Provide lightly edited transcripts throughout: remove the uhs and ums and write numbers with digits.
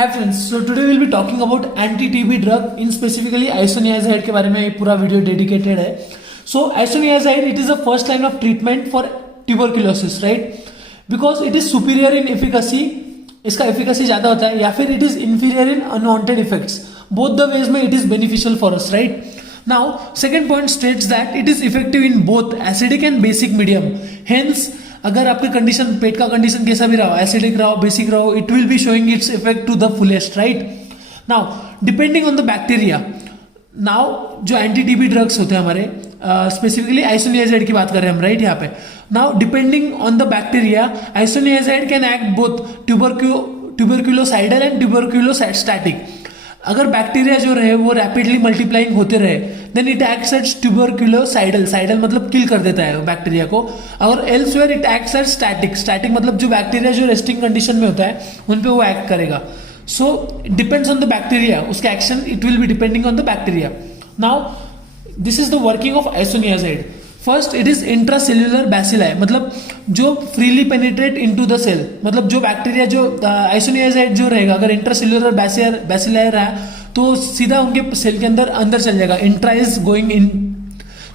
Hi friends, so today will be talking about anti TB drug in specifically isoniazid के बारे में ये पूरा वीडियो डेडिकेटेड है. So isoniazid it is the first line of treatment for tuberculosis, right? Because it is superior in efficacy, इसका efficacy ज्यादा होता है, या फिर it is inferior in unwanted effects. Both the ways में it is beneficial for us, right? Now second point states that it is effective in both acidic and basic medium. Hence अगर आपके condition, पेट का condition कैसा भी रहा, acidic रहा, basic रहा, it will be showing its effect to the fullest, right? Now depending on the bacteria, now जो anti TB drugs होते हैं हमारे, स्पेसिफिकली आइसोनियाजाइड की बात कर रहे हैं हम, राइट? यहाँ पे now depending on the bacteria, isoniazid can act both tuberculocidal and tuberculostatic. अगर बैक्टीरिया जो रहे वो रैपिडली मल्टीप्लाइंग होते रहे, then it acts as tuberculocidal. Cidal मतलब किल कर देता है बैक्टीरिया को. और elsewhere it acts as static. Static मतलब जो बैक्टीरिया जो रेस्टिंग कंडीशन में होता है उन पे वो एक्ट करेगा. So depends on the bacteria, उसका action it will be depending on the bacteria. Now this is the working of isoniazid. First it is intracellular bacilli, मतलब जो freely penetrate into the cell. मतलब जो bacteria जो isoniazid जो रहेगा, अगर intracellular bacilli रहा तो सीधा उनके सेल के अंदर चल जाएगा. Intra is going in,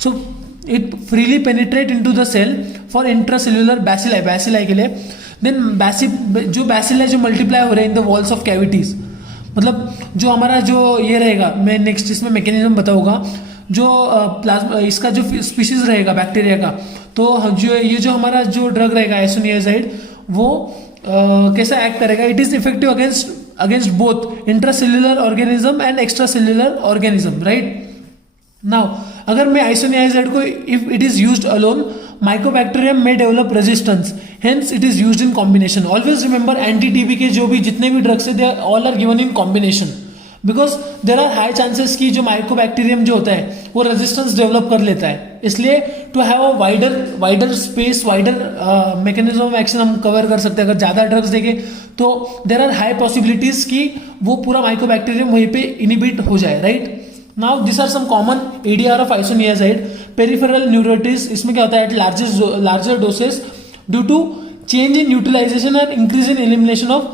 so it freely penetrate into the cell for intracellular bacilli के लिए. देन जो बैसिलाई जो मल्टीप्लाई हो रहे हैं in the walls of cavities, मतलब जो हमारा जो ये रहेगा, मैं नेक्स्ट इसमें मैकेनिज्म बताऊंगा. जो प्लाज्मा, इसका जो स्पीशीज रहेगा बैक्टीरिया का, तो जो ये जो हमारा जो ड्रग रहेगा आइसोनियाजाइड, वो कैसा एक्ट करेगा? It is effective against both intracellular organism and extra cellular organism, right? Now अगर मैं आइसोनियाजाइड को, if it is used alone, mycobacterium में develop resistance, hence it is used in combination. Always remember, anti TB के जो भी जितने भी drugs है, they all are given in combination, because there are high chances की जो माइकोबैक्टीरियम जो होता है वो रेजिस्टेंस डेवलप कर लेता है. इसलिए to have a wider space, wider mechanism of action हम कवर कर सकते हैं. अगर ज्यादा ड्रग्स देखें तो देर आर हाई पॉसिबिलिटीज कि वो पूरा माइकोबैक्टीरियम वहीं पे इनिबिट हो जाए, right? Now this are some common ADR of isoniazid. Peripheral neuritis, इसमें क्या होता है? At larger doses due to change in utilization and increase in elimination of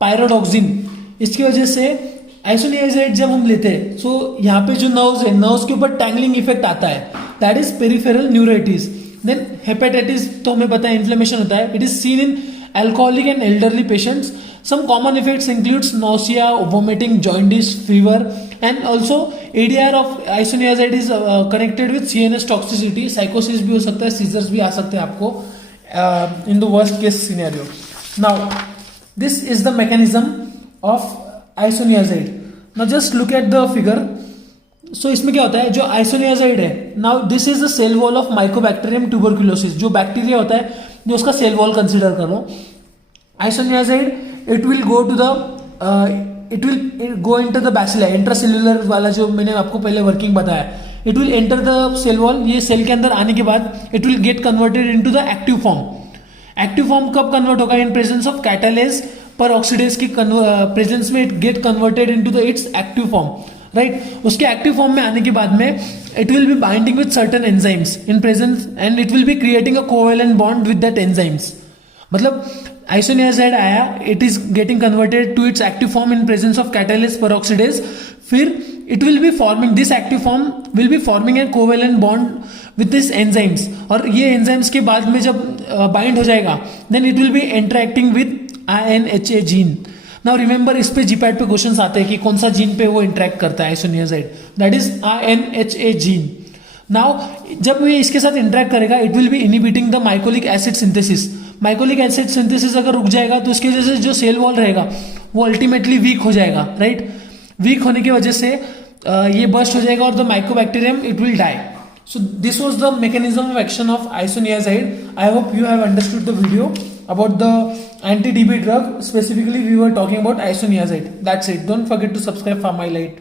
pyridoxine. इसकी वजह से आइसोनियाजाइड जब हम लेते हैं, सो यहाँ पे जो नर्व्स है, नर्व्स के ऊपर टैंगलिंग इफेक्ट आता है, that is peripheral neuritis. Then hepatitis तो हमें पता है इन्फ्लेमेशन होता है. It is seen in alcoholic and elderly patients. Some common effects includes nausea, vomiting, jaundice, fever, and also ADR of isoniazid is connected with CNS toxicity. साइकोसिस भी हो सकता है, सीजर्स भी आ सकते हैं आपको in the worst case scenario. Now this is the mechanism of isoniazid. Now just look at the figure. So इसमें क्या होता है? जो आइसोनियाजाइड है, now this is the cell wall of mycobacterium tuberculosis. जो बैक्टीरिया होता है, जो उसका सेल वॉल कंसिडर करो. Isoniazid it will go to the it will go into the bacilli. Intracellular वाला जो मैंने आपको पहले वर्किंग बताया, it will enter the cell wall. ये सेल के अंदर आने के बाद it will get converted into the active form. Active form कब कन्वर्ट होगा? In presence of catalase peroxidase की प्रेजेंस में it get converted into the its active form, right? उसके एक्टिव फॉर्म में आने के बाद में it will be binding with certain enzymes in presence and it will be creating a covalent bond with that enzymes. मतलब isoniazid आया, it is getting converted to its active form in presence of catalase peroxidase. फिर it will be forming, this active form will be forming a covalent bond with this enzymes. और ये enzymes के बाद में जब bind हो जाएगा, then it will be interacting with INHA gene. Now remember, इस पे जीपैट पे क्वेश्चंस आते हैं कि कौन सा जीन पे वो इंटरेक्ट करता है isoniazid, that is INHA gene. Now जब ये इसके साथ इंटरेक्ट करेगा, it will B inhibiting the mycolic acid synthesis. Mycolic acid synthesis अगर रुक जाएगा तो उसकी वजह से जो सेल वॉल रहेगा वो अल्टीमेटली वीक हो जाएगा, राइट? वीक होने की वजह से ये बर्स्ट हो जाएगा और the mycobacterium it will die. So this was the mechanism of action of isoniazide. I hope you have understood the video about the anti-TB drug. Specifically, we were talking about isoniazide. That's it. Don't forget to subscribe for my light.